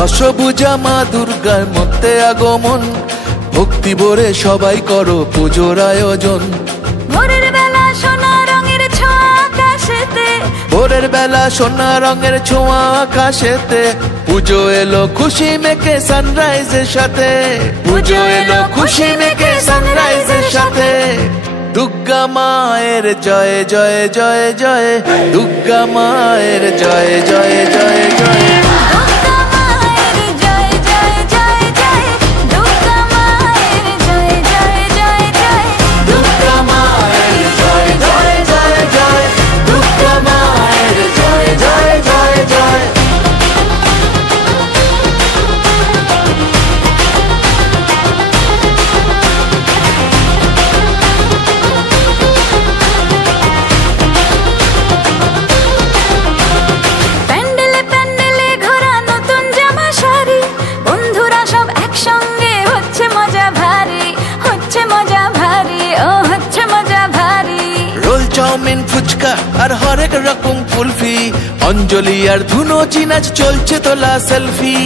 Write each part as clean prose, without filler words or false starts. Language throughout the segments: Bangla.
দশভুজা মা দুর্গার মধ্যে আগমন, ভক্তি ভরে সবাই করো পুজোর আয়োজন। ভোরের বেলা সোনা রঙের ছোঁয়া আকাশেতে, ভোরের বেলা সোনা রঙের ছোঁয়া আকাশেতে, পুজো এলো খুশি মেখে সানরাইজের সাথে, পুজো এলো খুশি মেখে সানরাইজের সাথে। দুর্গা মায়ের জয় জয় জয় জয়, দুর্গা মায়ের জয় জয় জয় জয়। দুর্গা মায়ের জয় জয় জয় জয়, দুর্গা মায়ের জয় জয় জয় জয়, দুর্গা মায়ের জয় জয় জয় জয়, দুর্গা মায়ের জয় জয় জয় জয়। প্যান্ডেলে প্যান্ডেলে ঘোরা নতুন জামা শাড়ি, বন্ধুরা সব একসঙ্গে হচ্ছে মজা ভারী, হচ্ছে মজা ভারী, ও হচ্ছে মজা ভারী। রোল চাউমিন ফুচকা আর হরেক রকম কুলফি, অঞ্জলি আর ধুনো চিনাচ চলছে তোলা সেলফি।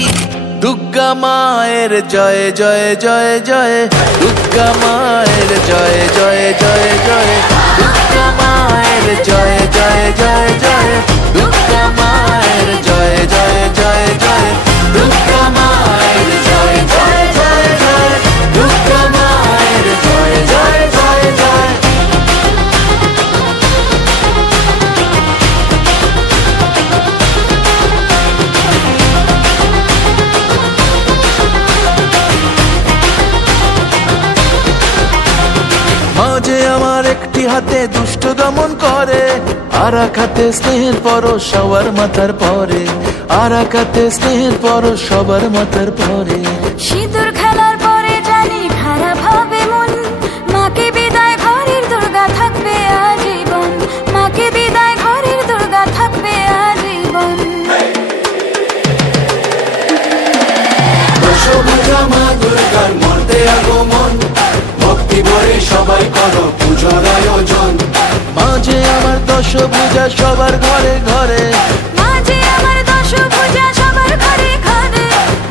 দুর্গা মায়ের জয় জয় জয় জয়, দুর্গা মায়ের জয় জয় জয় জয়, দুর্গা মায়ের জয় জয় জয় জয়, দুর্গা মায়ের জয় জয় জয় জয়, দুর্গা মায়ের জয় জয় জয় জয়, দুর্গা মায়ের জয় জয় জয় জয়। মাঝে আমার একটি হাতে দুষ্ট দমন করে, আর এক হাতে স্নেহের পরশ সবার মাথার পরে, আর এক হাতে স্নেহের পরশ সবার মাথার পরে। সিঁদুর খেলার পরে জানি খারাপ হবে মন, মাকে বিদায় ঘরের দুর্গা থাকবে আজীবন, মাকে বিদায় ঘরের দুর্গা থাকবে আজীবন। দশভুজা মা দুর্গার মধ্যে আগমন, ভক্তি ভরে সবাই করো পুজোর আয়োজন। মাঝে আমার দশভুজা সবার ঘরে ঘরে, মাঝে আমার দশভুজা সবার ঘরে ঘরে,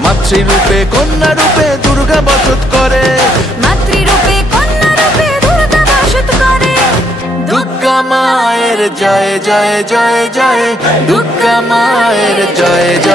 মাতৃরূপে কন্যা রূপে দুর্গা বসত করে, মাতৃরূপে কন্যা রূপে দুর্গা বাসত করে। দুর্গা মায়ের জয় জয় জয় জয়, দুর্গা মায়ের জয় জয়